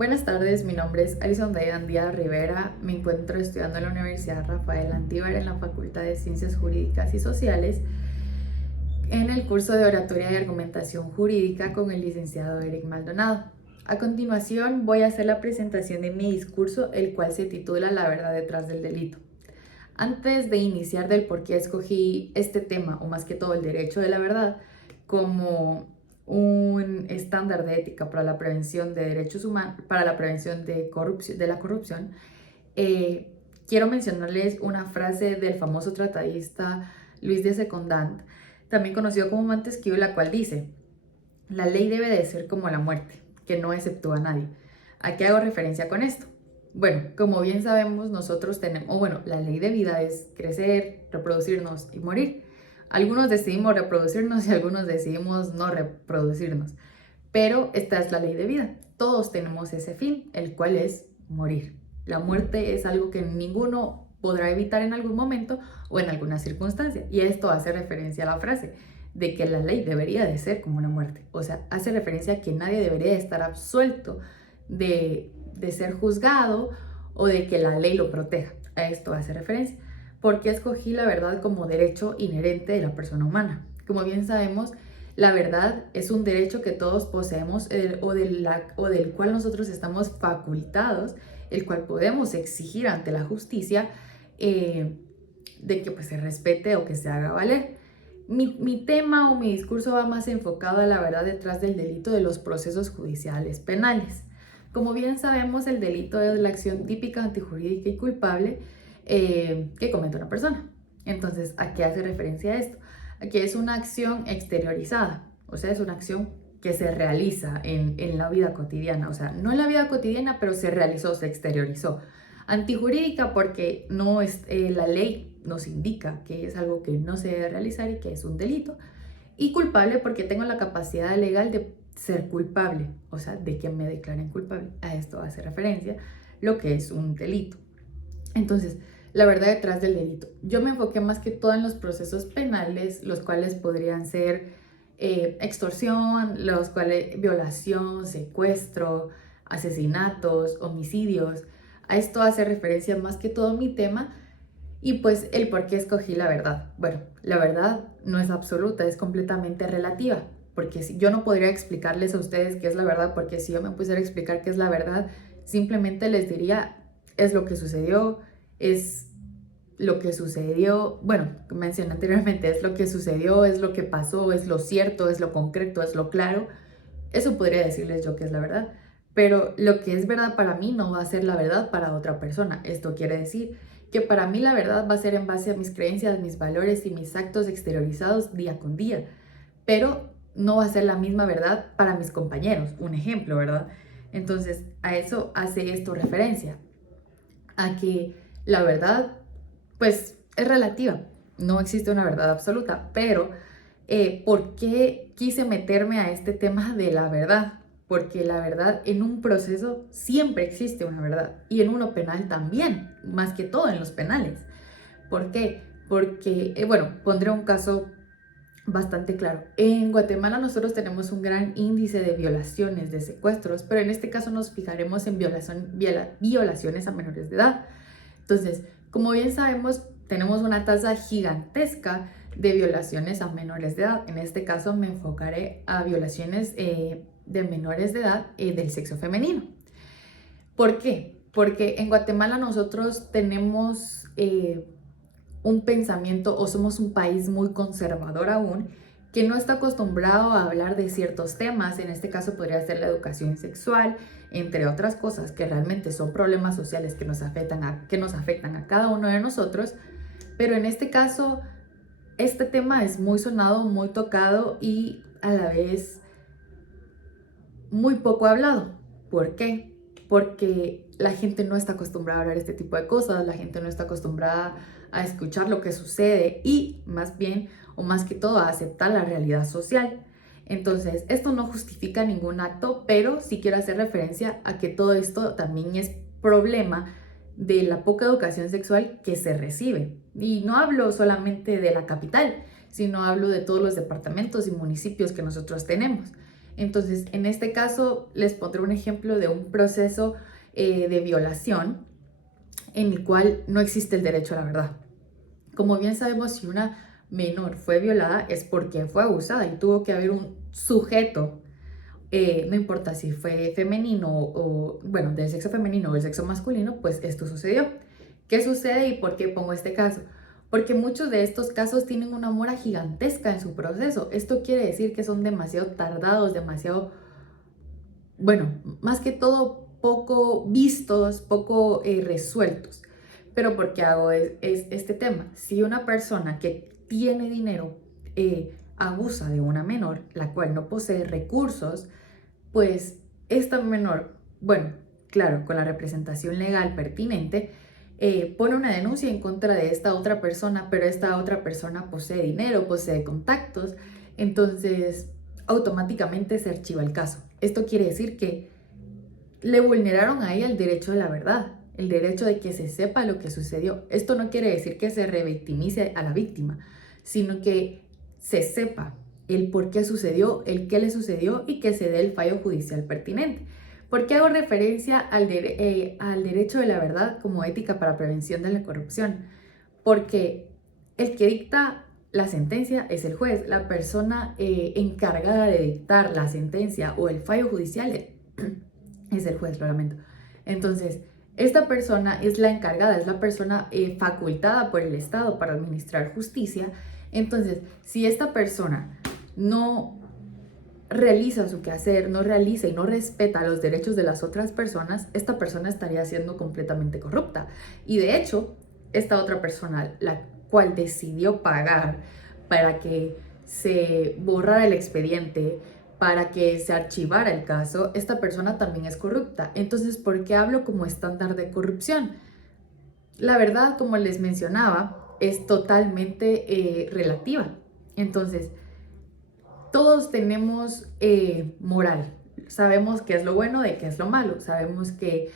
Buenas tardes, mi nombre es Alison Dayan Díaz Rivera. Me encuentro estudiando en la Universidad Rafael Andívar en la Facultad de Ciencias Jurídicas y Sociales en el curso de Oratoria y Argumentación Jurídica con el licenciado Eric Maldonado. A continuación voy a hacer la presentación de mi discurso, el cual se titula La verdad detrás del delito. Antes de iniciar del por qué escogí este tema, o más que todo el derecho de la verdad, como un estándar de ética para la prevención de derechos humanos, para la prevención de la corrupción, quiero mencionarles una frase del famoso tratadista Luis de Secondant, también conocido como Montesquieu, la cual dice: la ley debe de ser como la muerte, que no exceptúa a nadie. ¿A qué hago referencia con esto? Bueno, como bien sabemos, nosotros tenemos, la ley de vida es crecer, reproducirnos y morir. Algunos decidimos reproducirnos y algunos decidimos no reproducirnos. Pero esta es la ley de vida. Todos tenemos ese fin, el cual es morir. La muerte es algo que ninguno podrá evitar en algún momento o en alguna circunstancia. Y esto hace referencia a la frase de que la ley debería de ser como una muerte. O sea, hace referencia a que nadie debería estar absuelto de ser juzgado o de que la ley lo proteja. A esto hace referencia. ¿Por qué escogí la verdad como derecho inherente de la persona humana? Como bien sabemos, la verdad es un derecho que todos poseemos o del cual nosotros estamos facultados, el cual podemos exigir ante la justicia de que pues, se respete o que se haga valer. Mi tema o mi discurso va más enfocado a la verdad detrás del delito de los procesos judiciales penales. Como bien sabemos, el delito es la acción típica, antijurídica y culpable que comete una persona. Entonces, ¿a qué hace referencia esto? Aquí es una acción exteriorizada, o sea, es una acción que se realiza en la vida cotidiana, o sea, no en la vida cotidiana, pero se realizó, se exteriorizó. Antijurídica porque no es, la ley nos indica que es algo que no se debe realizar y que es un delito. Y culpable porque tengo la capacidad legal de ser culpable, o sea, de que me declaren culpable. A esto hace referencia lo que es un delito. Entonces, la verdad detrás del delito. Yo me enfoqué más que todo en los procesos penales, los cuales podrían ser extorsión, los cuales violación, secuestro, asesinatos, homicidios. A esto hace referencia más que todo mi tema y pues el por qué escogí la verdad. Bueno, la verdad no es absoluta, es completamente relativa, porque si, yo no podría explicarles a ustedes qué es la verdad, porque si yo me pusiera a explicar qué es la verdad, simplemente les diría, es lo que sucedió, es lo que sucedió, bueno, mencioné anteriormente, es lo que sucedió, es lo que pasó, es lo cierto, es lo concreto, es lo claro. Eso podría decirles yo que es la verdad, pero lo que es verdad para mí no va a ser la verdad para otra persona. Esto quiere decir que para mí la verdad va a ser en base a mis creencias, mis valores y mis actos exteriorizados día con día, pero no va a ser la misma verdad para mis compañeros. Un ejemplo, ¿verdad? Entonces, a eso hace esto referencia, a que la verdad, pues, es relativa. No existe una verdad absoluta, pero ¿por qué quise meterme a este tema de la verdad? Porque la verdad en un proceso siempre existe una verdad y en uno penal también, más que todo en los penales. ¿Por qué? Porque, bueno, pondré un caso bastante claro. En Guatemala nosotros tenemos un gran índice de violaciones, de secuestros, pero en este caso nos fijaremos en violaciones a menores de edad. Entonces, como bien sabemos, tenemos una tasa gigantesca de violaciones a menores de edad. En este caso me enfocaré a violaciones de menores de edad del sexo femenino. ¿Por qué? Porque en Guatemala nosotros tenemos un pensamiento o somos un país muy conservador aún, que no está acostumbrado a hablar de ciertos temas. En este caso podría ser la educación sexual, entre otras cosas que realmente son problemas sociales que nos afectan a cada uno de nosotros. Pero en este caso, este tema es muy sonado, muy tocado y a la vez muy poco hablado. ¿Por qué? Porque la gente no está acostumbrada a hablar este tipo de cosas, la gente no está acostumbrada a escuchar lo que sucede y más bien o más que todo a aceptar la realidad social. Entonces, esto no justifica ningún acto, pero sí quiero hacer referencia a que todo esto también es problema de la poca educación sexual que se recibe. Y no hablo solamente de la capital, sino hablo de todos los departamentos y municipios que nosotros tenemos. Entonces, en este caso, les pondré un ejemplo de un proceso de violación en el cual no existe el derecho a la verdad. Como bien sabemos, si una menor fue violada es porque fue abusada y tuvo que haber un sujeto, no importa si fue femenino o, bueno, del sexo femenino o del sexo masculino, pues esto sucedió. ¿Qué sucede y por qué pongo este caso? Porque muchos de estos casos tienen una mora gigantesca en su proceso. Esto quiere decir que son demasiado tardados, demasiado, bueno, más que todo poco vistos, poco resueltos. Pero ¿por qué hago este tema? Si una persona que tiene dinero abusa de una menor, la cual no posee recursos, pues esta menor, bueno, claro, con la representación legal pertinente, pone una denuncia en contra de esta otra persona, pero esta otra persona posee dinero, posee contactos, entonces automáticamente se archiva el caso. Esto quiere decir que le vulneraron a ella el derecho de la verdad, el derecho de que se sepa lo que sucedió. Esto no quiere decir que se revictimice a la víctima, sino que se sepa el por qué sucedió, el qué le sucedió y que se dé el fallo judicial pertinente. ¿Por qué hago referencia al derecho de la verdad como ética para prevención de la corrupción? Porque el que dicta la sentencia es el juez, la persona encargada de dictar la sentencia o el fallo judicial es el juez, lo lamento. Entonces, esta persona es la encargada, es la persona facultada por el Estado para administrar justicia. Entonces, si esta persona no realiza su quehacer, no realiza y no respeta los derechos de las otras personas, esta persona estaría siendo completamente corrupta. Y de hecho, esta otra persona, la cual decidió pagar para que se borrara el expediente, para que se archivara el caso, esta persona también es corrupta. Entonces, ¿por qué hablo como estándar de corrupción? La verdad, como les mencionaba, es totalmente relativa. Entonces, todos tenemos moral. Sabemos qué es lo bueno de qué es lo malo. Sabemos que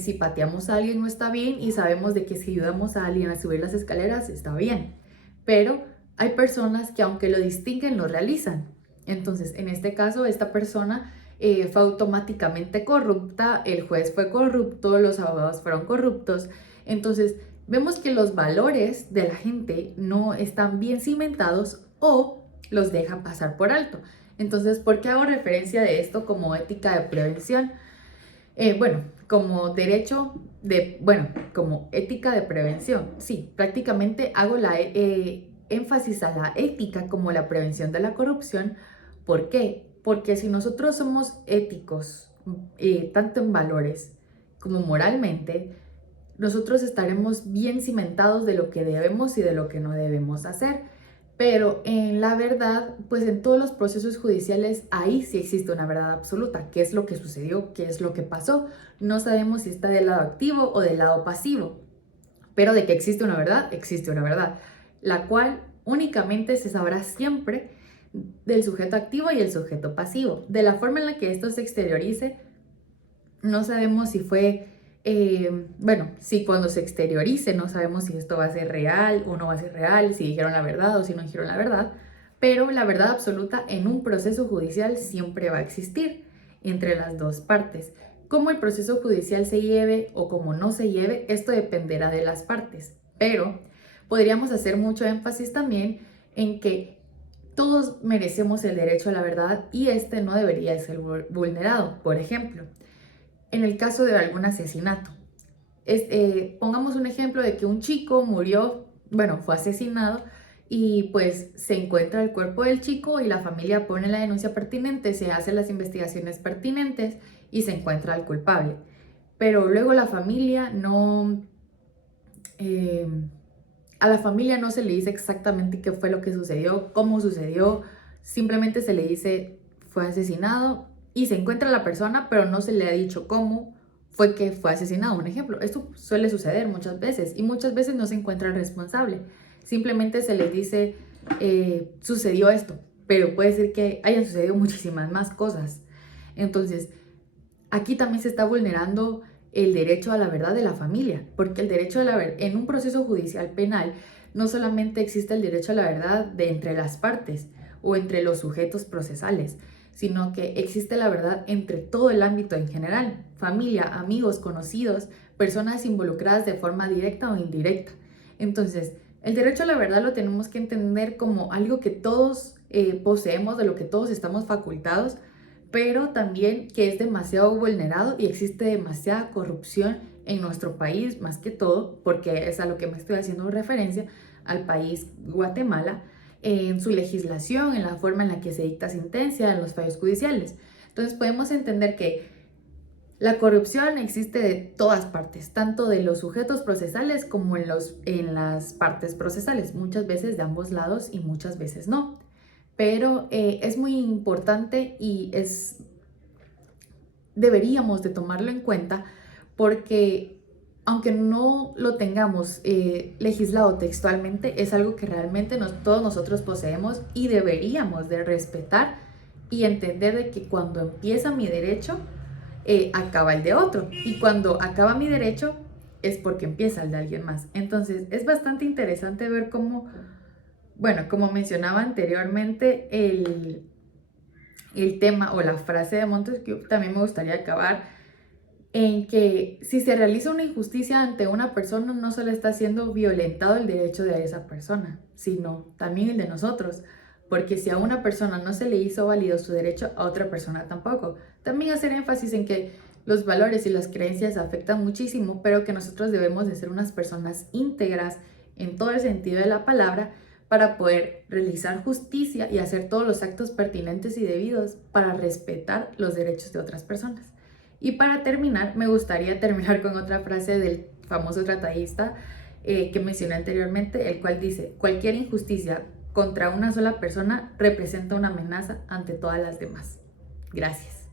si pateamos a alguien no está bien y sabemos de que si ayudamos a alguien a subir las escaleras está bien. Pero hay personas que aunque lo distinguen, lo realizan. Entonces, en este caso, esta persona fue automáticamente corrupta, el juez fue corrupto, los abogados fueron corruptos. Entonces, vemos que los valores de la gente no están bien cimentados o los deja pasar por alto. Entonces, ¿por qué hago referencia de esto como ética de prevención? Como derecho de, como ética de prevención. Sí, prácticamente hago la énfasis a la ética como la prevención de la corrupción. ¿Por qué? Porque si nosotros somos éticos, tanto en valores como moralmente, nosotros estaremos bien cimentados de lo que debemos y de lo que no debemos hacer. Pero en la verdad, pues en todos los procesos judiciales, ahí sí existe una verdad absoluta. ¿Qué es lo que sucedió? ¿Qué es lo que pasó? No sabemos si está del lado activo o del lado pasivo. Pero de que existe una verdad, la cual únicamente se sabrá siempre del sujeto activo y el sujeto pasivo. De la forma en la que esto se exteriorice, no sabemos si fue... si cuando se exteriorice no sabemos si esto va a ser real o no va a ser real, si dijeron la verdad o si no dijeron la verdad, pero la verdad absoluta en un proceso judicial siempre va a existir entre las dos partes. Cómo el proceso judicial se lleve o cómo no se lleve, esto dependerá de las partes, pero podríamos hacer mucho énfasis también en que todos merecemos el derecho a la verdad y este no debería ser vulnerado. Por ejemplo, en el caso de algún asesinato, pongamos un ejemplo de que un chico murió, fue asesinado y pues se encuentra el cuerpo del chico y la familia pone la denuncia pertinente, se hacen las investigaciones pertinentes y se encuentra al culpable. Pero luego la familia a la familia no se le dice exactamente qué fue lo que sucedió, cómo sucedió, simplemente se le dice fue asesinado y se encuentra la persona, pero no se le ha dicho cómo fue que fue asesinado. Un ejemplo, esto suele suceder muchas veces y muchas veces no se encuentra el responsable. Simplemente se les dice, sucedió esto, pero puede ser que hayan sucedido muchísimas más cosas. Entonces, aquí también se está vulnerando el derecho a la verdad de la familia, porque el derecho a la verdad, en un proceso judicial penal, no solamente existe el derecho a la verdad de entre las partes o entre los sujetos procesales, sino que existe la verdad entre todo el ámbito en general: familia, amigos, conocidos, personas involucradas de forma directa o indirecta. Entonces, el derecho a la verdad lo tenemos que entender como algo que todos poseemos, de lo que todos estamos facultados, pero también que es demasiado vulnerado y existe demasiada corrupción en nuestro país, más que todo, porque es a lo que me estoy haciendo referencia, al país Guatemala, en su legislación, en la forma en la que se dicta sentencia, en los fallos judiciales. Entonces podemos entender que la corrupción existe de todas partes, tanto de los sujetos procesales como en las partes procesales, muchas veces de ambos lados y muchas veces no. Pero es muy importante y deberíamos de tomarlo en cuenta, porque aunque no lo tengamos legislado textualmente, es algo que realmente todos nosotros poseemos y deberíamos de respetar y entender de que cuando empieza mi derecho, acaba el de otro, y cuando acaba mi derecho es porque empieza el de alguien más. Entonces es bastante interesante ver cómo, bueno, como mencionaba anteriormente, el tema o la frase de Montesquieu, también me gustaría acabar en que si se realiza una injusticia ante una persona, no solo está siendo violentado el derecho de esa persona, sino también el de nosotros. Porque si a una persona no se le hizo válido su derecho, a otra persona tampoco. También hacer énfasis en que los valores y las creencias afectan muchísimo, pero que nosotros debemos de ser unas personas íntegras en todo el sentido de la palabra, para poder realizar justicia y hacer todos los actos pertinentes y debidos para respetar los derechos de otras personas. Y para terminar, me gustaría terminar con otra frase del famoso tratadista que mencioné anteriormente, el cual dice: cualquier injusticia contra una sola persona representa una amenaza ante todas las demás. Gracias.